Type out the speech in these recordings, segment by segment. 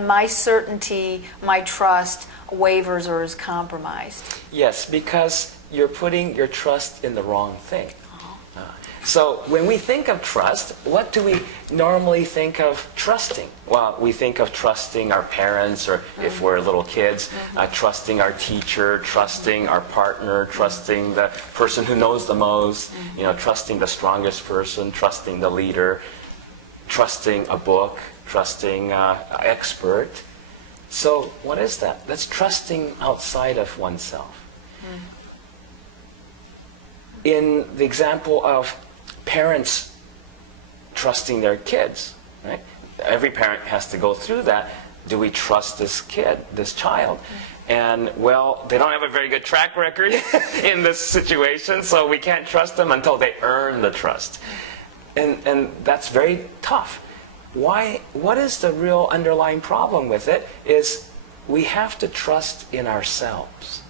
that my certainty, my trust wavers or is compromised? Yes, because you're putting your trust in the wrong thing. So when we think of trust, what do we normally think of trusting? Well, we think of trusting our parents, or if we're little kids, trusting our teacher, trusting our partner, trusting the person who knows the most, you know, trusting the strongest person, trusting the leader, trusting a book, trusting an expert. So what is that? That's trusting outside of oneself. In the example of parents trusting their kids, right? Every parent has to go through that. Do we trust this kid, this child? And, well, they don't have a very good track record in this situation, so we can't trust them until they earn the trust. And that's very tough. Why? What is the real underlying problem with it is we have to trust in ourselves.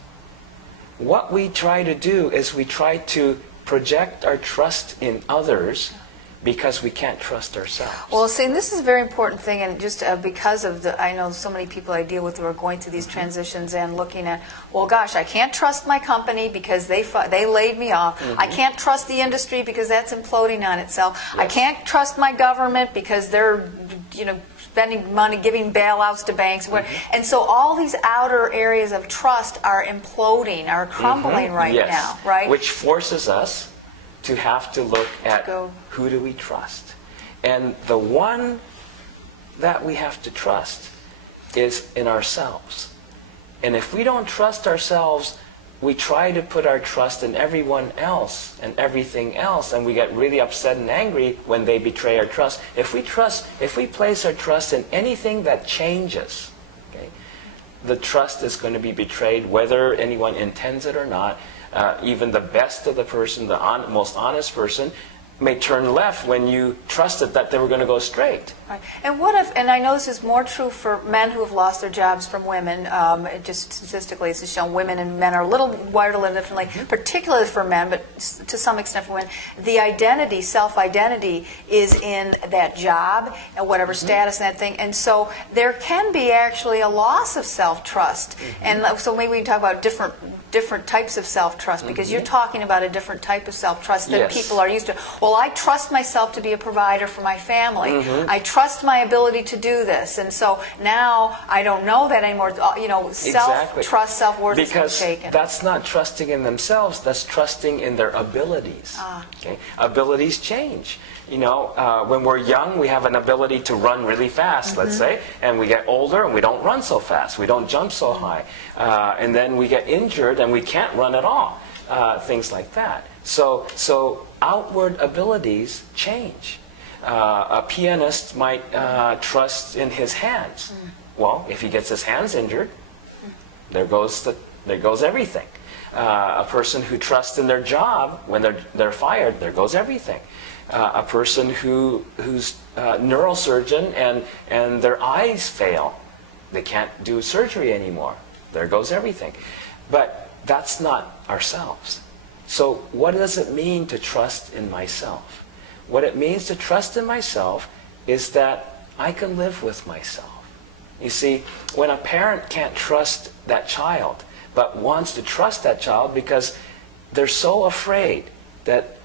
What we try to do is we try to project our trust in others because we can't trust ourselves. Well, see, and this is a very important thing, and just because of the, I know so many people I deal with who are going through these transitions and looking at, well, gosh, I can't trust my company because they laid me off. I can't trust the industry because that's imploding on itself. I can't trust my government because they're, you know, spending money, giving bailouts to banks. And so all these outer areas of trust are imploding, are crumbling right now, right? Which forces us to have to look at who do we trust. And the one that we have to trust is in ourselves. And if we don't trust ourselves, we try to put our trust in everyone else and everything else, and we get really upset and angry when they betray our trust. If we place our trust in anything that changes, okay, the trust is going to be betrayed whether anyone intends it or not. Even the best of the person, the most honest person, may turn left when you trusted that they were going to go straight. Right. And what if, and I know this is more true for men who have lost their jobs from women, just statistically it's shown women and men are a little wired differently, particularly for men, but to some extent for women. The identity, self-identity, is in that job, and whatever status and that thing, and so there can be actually a loss of self-trust. And so maybe we can talk about different types of self-trust, because you're talking about a different type of self-trust that people are used to. Well, I trust myself to be a provider for my family. I trust my ability to do this. And so now I don't know that anymore. You know, self-trust, self-worth is taken. Because that's not trusting in themselves. That's trusting in their abilities. Okay? Abilities change. You know, when we're young, we have an ability to run really fast, let's say, and we get older and we don't run so fast, we don't jump so high, and then we get injured and we can't run at all, things like that. So outward abilities change. A pianist might trust in his hands. Well, if he gets his hands injured, there goes everything. A person who trusts in their job, when they're fired, there goes everything. A person who's a neurosurgeon and their eyes fail, they can't do surgery anymore. There goes everything. But that's not ourselves. So what does it mean to trust in myself? What it means to trust in myself is that I can live with myself. You see, when a parent can't trust that child, but wants to trust that child because they're so afraid that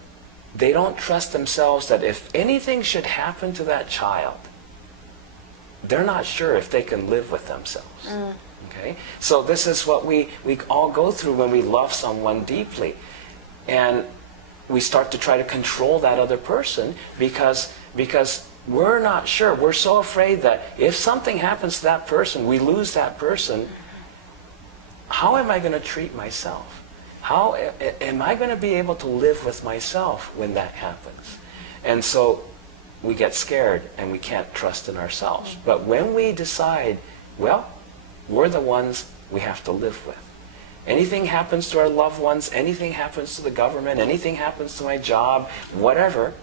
they don't trust themselves, that if anything should happen to that child, they're not sure if they can live with themselves. Okay? So this is what we all go through when we love someone deeply. And we start to try to control that other person because we're not sure. We're so afraid that if something happens to that person, we lose that person, how am I going to treat myself? How am I going to be able to live with myself when that happens? And so we get scared and we can't trust in ourselves. But when we decide, well, we're the ones we have to live with. Anything happens to our loved ones, anything happens to the government, anything happens to my job, whatever,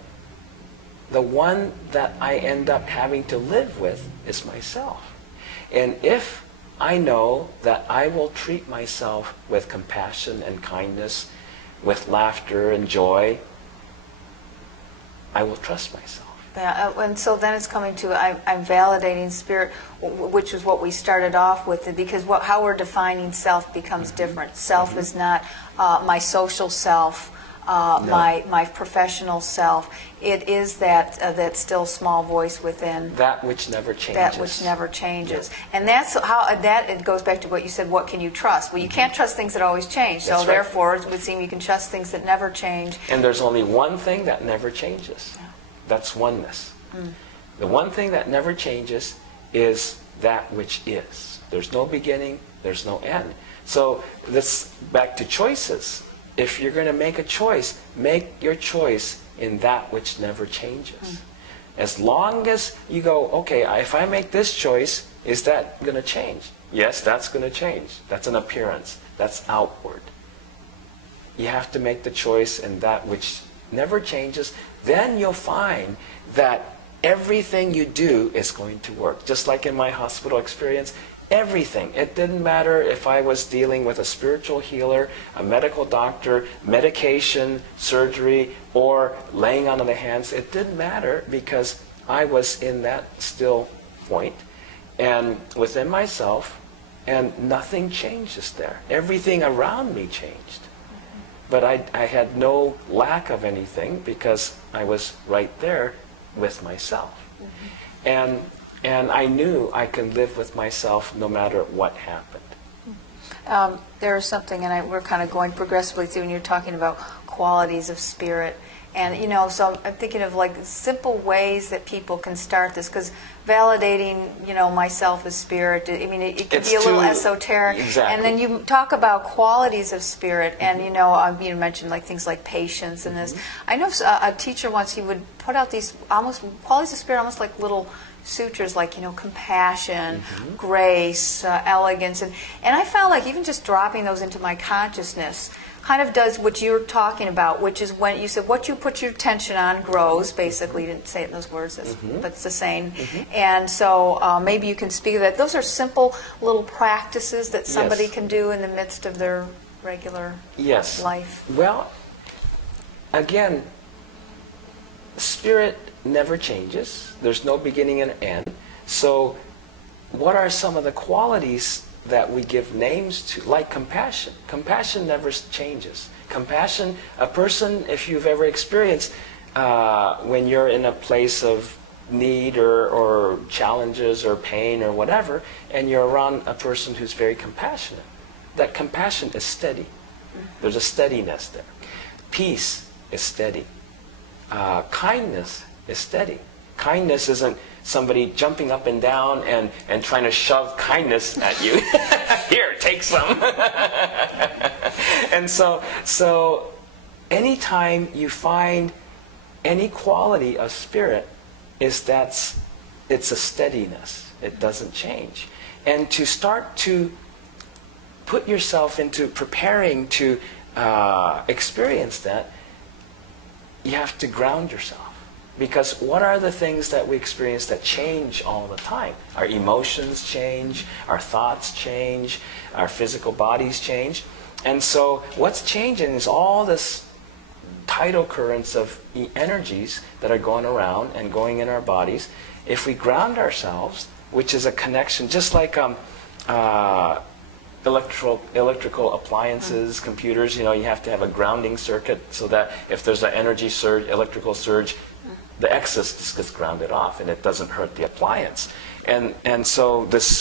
the one that I end up having to live with is myself. And if I know that I will treat myself with compassion and kindness, with laughter and joy, I will trust myself. Yeah, and so then it's coming to I'm validating spirit, which is what we started off with, because how we're defining self becomes different. Self is not my social self, my professional self. It is that still small voice within. That which never changes. That which never changes. Yeah. And that's how it goes back to what you said, what can you trust? Well, you can't trust things that always change. So therefore, it would seem you can trust things that never change. And there's only one thing that never changes. Yeah. That's oneness. The one thing that never changes is that which is. There's no beginning, there's no end. So this back to choices. If you're going to make a choice, make your choice in that which never changes. As long as you go, okay, if I make this choice, is that going to change? Yes, that's going to change. That's an appearance. That's outward. You have to make the choice in that which never changes. Then you'll find that everything you do is going to work. Just like in my hospital experience, everything. It didn't matter if I was dealing with a spiritual healer, a medical doctor, medication, surgery, or laying on of the hands. It didn't matter because I was in that still point and within myself, and nothing changes there. Everything around me changed. But I had no lack of anything because I was right there with myself. And I knew I could live with myself no matter what happened. There's something, and we're kind of going progressively through, and you're talking about qualities of spirit. And, you know, so I'm thinking of like simple ways that people can start this, because validating, you know, myself as spirit, I mean, it can be a little esoteric. Exactly. And then you talk about qualities of spirit, and, you know, you mentioned like things like patience and this. I know a teacher once, he would put out these almost qualities of spirit, almost like little sutras, like, you know, compassion, grace, elegance. And I found like even just dropping those into my consciousness kind of does what you're talking about, which is when you said what you put your attention on grows, basically. You didn't say it in those words, but it's the same. And so maybe you can speak of that. Those are simple little practices that somebody can do in the midst of their regular life. Well, again, spirit never changes. There's no beginning and end. So what are some of the qualities that we give names to, like compassion? Compassion never changes. Compassion, a person, if you've ever experienced, when you're in a place of need or challenges or pain or whatever, and you're around a person who's very compassionate, that compassion is steady. There's a steadiness there. Peace is steady. Kindness is steady. Kindness isn't somebody jumping up and down and trying to shove kindness at you. Here, take some. And so anytime you find any quality of spirit, it's a steadiness. It doesn't change. And to start to put yourself into preparing to experience that, you have to ground yourself. Because what are the things that we experience that change all the time? Our emotions change, our thoughts change, our physical bodies change. And so what's changing is all this tidal currents of energies that are going around and going in our bodies. If we ground ourselves, which is a connection, just like electrical appliances, computers, you know, you have to have a grounding circuit so that if there's an energy surge, electrical surge, the excess just gets grounded off and it doesn't hurt the appliance. And so this